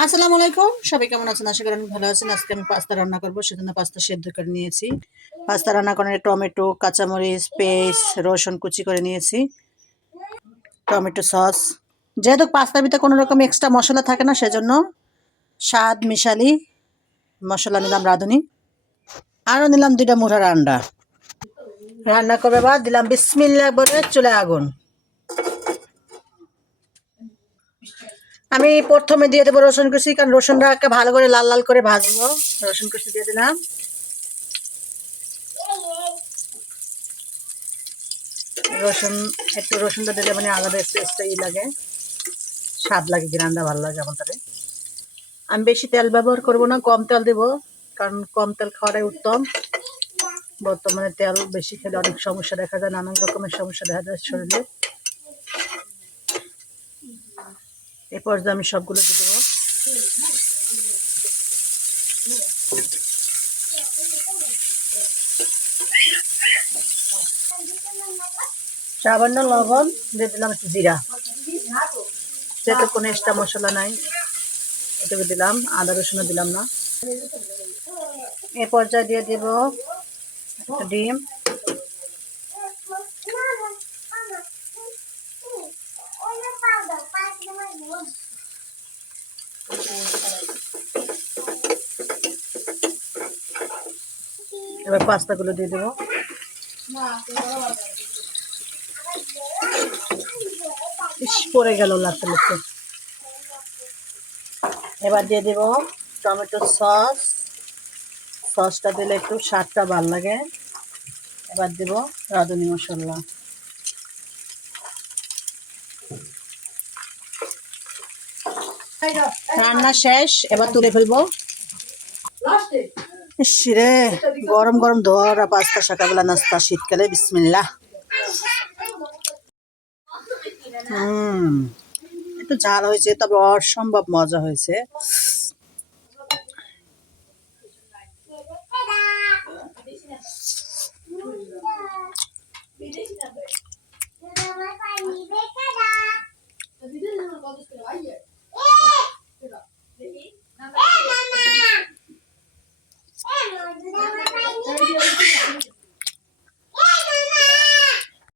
আসসালামু আলাইকুম, সবাই কেমন আছেন? আশা করি অনেক ভালো আছেন। আজকে আমি পাস্তা রান্না করবো, সেজন্য পাস্তা সেদ্ধ করে নিয়েছি। পাস্তা রান্না করে টমেটো, কাঁচামরিচ, পেস্ট, রসুন কুচি করে নিয়েছি, টমেটো সস। যেহেতু পাস্তার ভিতরে কোনো রকম এক্সট্রা মশলা থাকে না, সেজন্য স্বাদ মিশালি মশলা নিলাম রাঁধুনি। আরও নিলাম 2টা মুঠার আন্ডা। রান্না করবে বা দিলাম বিসমিল্লাহ বলে চুলে আগুন। আমি প্রথমে দিয়ে দেবো রসুন কুচি, কারণ রসুনটাকে ভালো করে লাল লাল করে ভাজবো। রসুন কুচি দিয়ে দিলাম। রসুনটা দিলে মানে আলাদা একটু লাগে, স্বাদ লাগে, গ্রানটা ভালো লাগে আমার তারে। আমি বেশি তেল ব্যবহার করব না, কম তেল দেবো, কারণ কম তেল খাওয়াটাই উত্তম। বর্তমানে তেল বেশি খেলে অনেক সমস্যা দেখা যায়, নানান রকমের সমস্যা দেখা যায় শরীরে। এই পর্যায়ে আমি সবগুলো দিয়ে দেবো। সামান্য লবণ দিয়ে দিলাম, একটু জিরা, যেহেতু কোনো এক্সট্রা মশলা নাই এটুকু দিলাম, আদা রসুনও দিলাম না। এ পর্যায়ে দিয়ে দেব একটা ডিম। এবার পাস্তাগুলো দিয়ে দেবো। পড়ে গেল লাগতে লাগতে। এবার দিয়ে দেব টমেটো সস। সসটা দিলে একটু স্বাদটা ভালো লাগে। এবার দেব রাঁধুনি মশলা। রান্না শেষ, এবার তুলে ফেলবো। রে, গরম গরম ধোয়া পাস্তা, সকালবেলা নাস্তা, শীতকালে। বিসমিল্লাহ। একটু ঝাল হয়েছে, তবে অসম্ভব মজা হয়েছে।